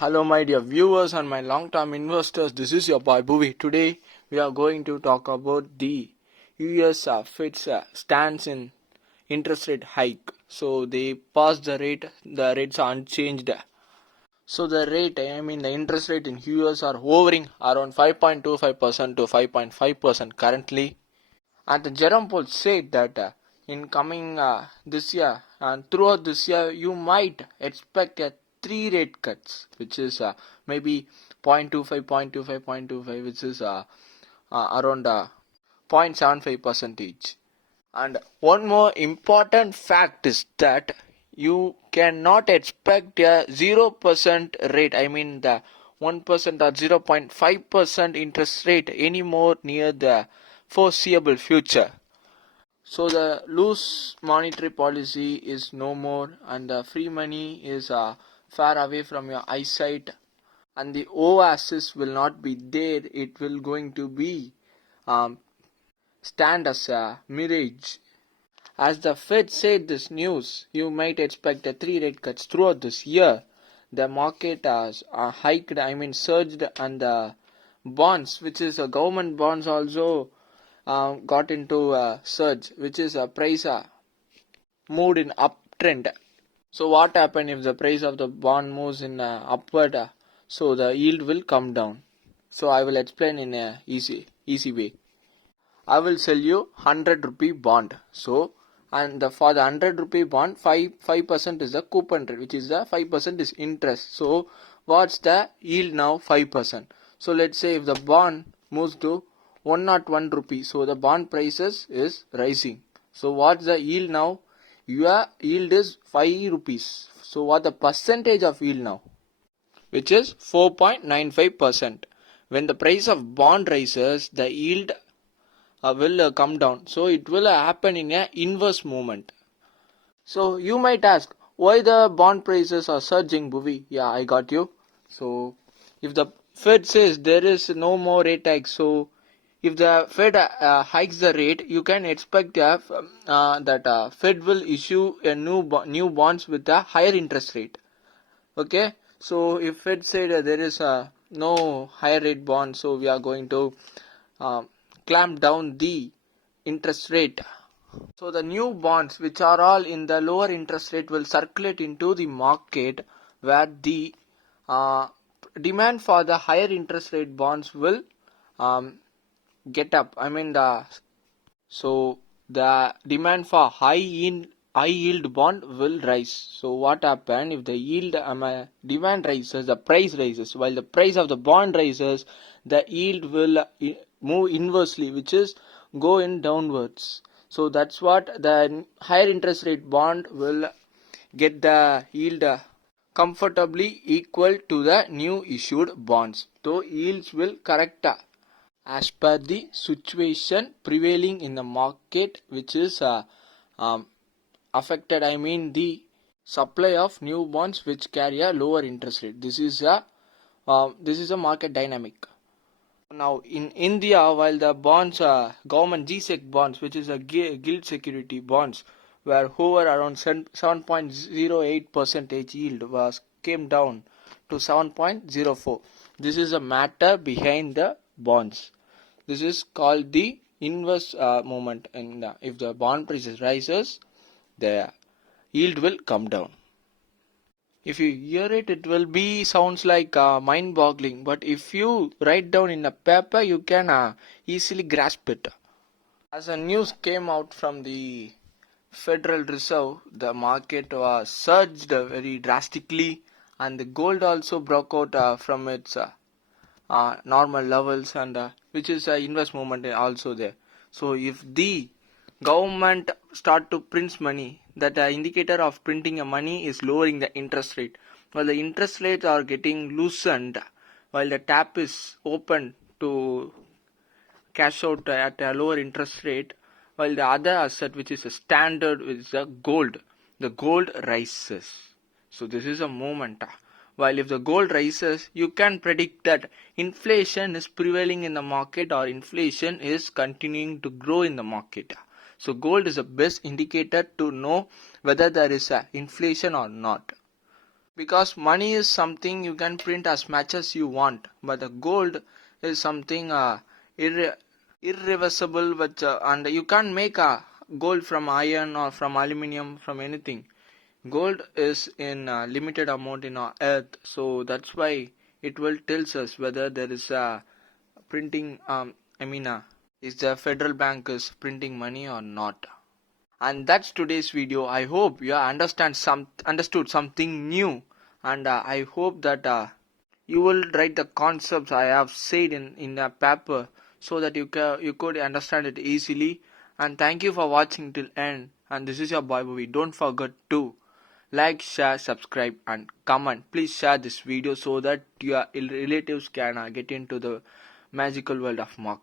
Hello, my dear viewers and my long-term investors. This is your boy Bhuvi. Today, we are going to talk about the US Fed's stance in interest rate hike. So, they passed the rate. The rates are unchanged. So, the interest rate in US are hovering around 5.25% to 5.5% currently. And Jerome Powell said that in coming this year and throughout this year, you might expect a three rate cuts, which is maybe 0.25, 0.25, 0.25, which is around 0.75 percentage. And one more important fact is that you cannot expect a 0% rate, the 1% or 0.5% interest rate anymore near the foreseeable future. So the loose monetary policy is no more, and the free money is far away from your eyesight, and the oasis will not be there. It will going to be um, stand as a mirage. As the Fed said this news, you might expect a three rate cuts throughout this year. The market has surged, and the bonds, which is government bonds, also got into a surge, which is a price moved in uptrend. So what happen if the price of the bond moves in upward? So the yield will come down. So I will explain in a easy way. I will sell you 100 rupee bond. So for the 100 rupee bond, 5% is the coupon rate, which is the 5% is interest. So what's the yield now? 5%. So let's say if the bond moves to 101 rupee, so the bond prices is rising. So what's the yield now? Your yield is 5 rupees. So what the percentage of yield now? Which is 4.95%. When the price of bond rises, the yield will come down. So it will happen in a inverse movement. So you might ask, why the bond prices are surging, Bhuvi? Yeah, I got you. So if the Fed says there is no more rate hike, so if the Fed hikes the rate, you can expect that Fed will issue a new bonds with a higher interest rate. Okay, so if Fed said there is no higher rate bond, so we are going to uh, clamp down the interest rate. So the new bonds, which are all in the lower interest rate, will circulate into the market, where the uh, demand for the higher interest rate bonds will get up. The demand for high yield bond will rise. So what happen if the demand rises, the price rises, while the price of the bond rises, the yield will move inversely, which is go in downwards. So that's what the higher interest rate bond will get the yield comfortably equal to the new issued bonds. So yields will correct as per the situation prevailing in the market, which is affected. The supply of new bonds which carry a lower interest rate. This is a market dynamic. Now in India, while the bonds, government GSEC bonds, which is a gilt security bonds, were hover around 7.08% yield, was came down to 7.04. This is a matter behind the bonds. This is called the inverse movement, and if the bond prices rises, the yield will come down. If you hear it, it will be sounds like mind-boggling. But if you write down in a paper, you can easily grasp it. As a news came out from the Federal Reserve, the market was surged very drastically, and the gold also broke out from its normal levels, and which is an inverse movement also there. So if the government start to print money, that indicator of printing a money is lowering the interest rate. While the interest rates are getting loosened, while the tap is open to cash out at a lower interest rate, while the other asset, which is a standard, is the gold rises. So this is a movement. While if the gold rises, you can predict that inflation is prevailing in the market, or inflation is continuing to grow in the market. So gold is the best indicator to know whether there is a inflation or not. because money is something you can print as much as you want, but the gold is something irre- irreversible, which and you can't make gold from iron or from aluminium from anything. Gold is in limited amount in our earth, so that's why it will tells us whether there is a printing. Is the federal bank is printing money or not? And that's today's video. I hope you understood something new, and I hope that you will write the concepts I have said in a paper so that you could understand it easily. And thank you for watching till end. And this is your boy Bhuvi. Don't forget to like, share, subscribe, and comment. Please share this video so that your relatives can get into the magical world of mark.